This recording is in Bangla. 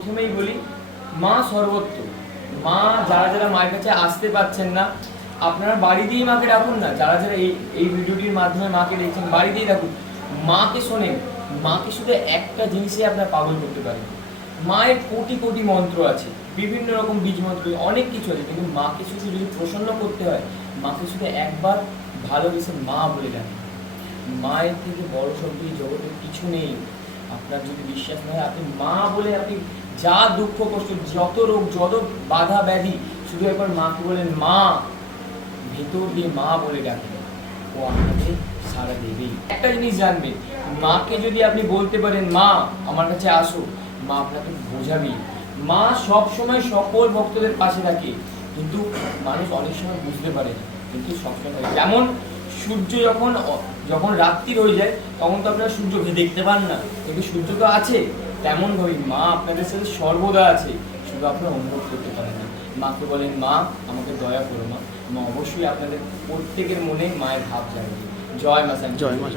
প্রথমেই বলি মা সর্বত্র। মা যারা যারা মায়ের কাছে আসতে পারছেন না, আপনারা বাড়ি দিয়েই মাকে ডাকুন না। যারা যারা এই ভিডিওটির মাধ্যমে মাকে দেখছেন, বাড়ি দিয়েই ডাকুন, মাকে শোনেন। মাকে শুধু একটা জিনিসে আপনার পাগল করতে পারেন। মায়ের কোটি কোটি মন্ত্র আছে, বিভিন্ন রকম বীজ মন্ত্র, অনেক কিছু আছে, কিন্তু মাকে শুধু যদি প্রসন্ন করতে হয়, মাকে শুধু একবার ভালোবেসে মা বলে ডাকেন। মায়ের থেকে বড় শক্তি জগতে কিছু নেই। আপনার যদি বিশ্বাস না হয়, আপনি মা বলে আপনি যা দুঃখ কষ্ট, যত রোগ, যত বাধা ব্যাধি, শুধু একবার মাকে বলেন, মা, ভেতর দিয়ে মা বলে ডাকেন, ও আপনাকে সাড়া দেবেই। একটা জিনিস জানবেন, মাকে যদি আপনি বলতে পারেন, মা আমার কাছে আসো, মা আপনাকে বোঝাবেই। মা সব সময় সকল ভক্তদের পাশে থাকে, কিন্তু মানুষ অনেক সময় বুঝতে পারে না, কিন্তু সবসময় থাকে। যেমন সূর্য যখন রাত্রি হয়ে যায়, তখন তো আপনারা সূর্যকে দেখতে পান না, কিন্তু সূর্য তো আছে। তেমনভাবেই মা আপনাদের সাথে সর্বদা আছে, শুধু আপনারা অনুভব করতে পারেন না। মাকে বলেন, মা আমাকে দয়া করো। মা অবশ্যই আপনাদের প্রত্যেকের মনে মায়ের ভাব জাগবে। জয় মা। জয় মা।